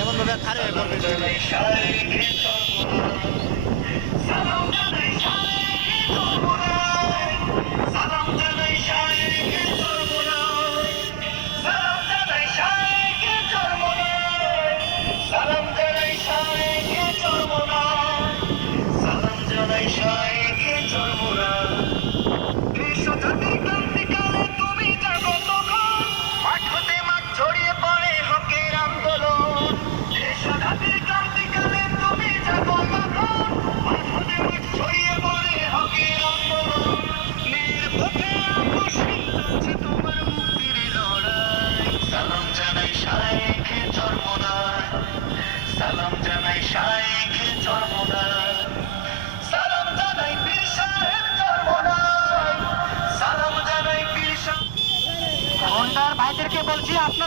এমন ভাবে খারে করবে সালাম জানাই শাইখে চরমোনাই, সালাম জানাই পীর সাহেব চরমোনাই, সালাম জানাই পীর সাহেব। গন্ডার ভাইদেরকে বলছি আপনার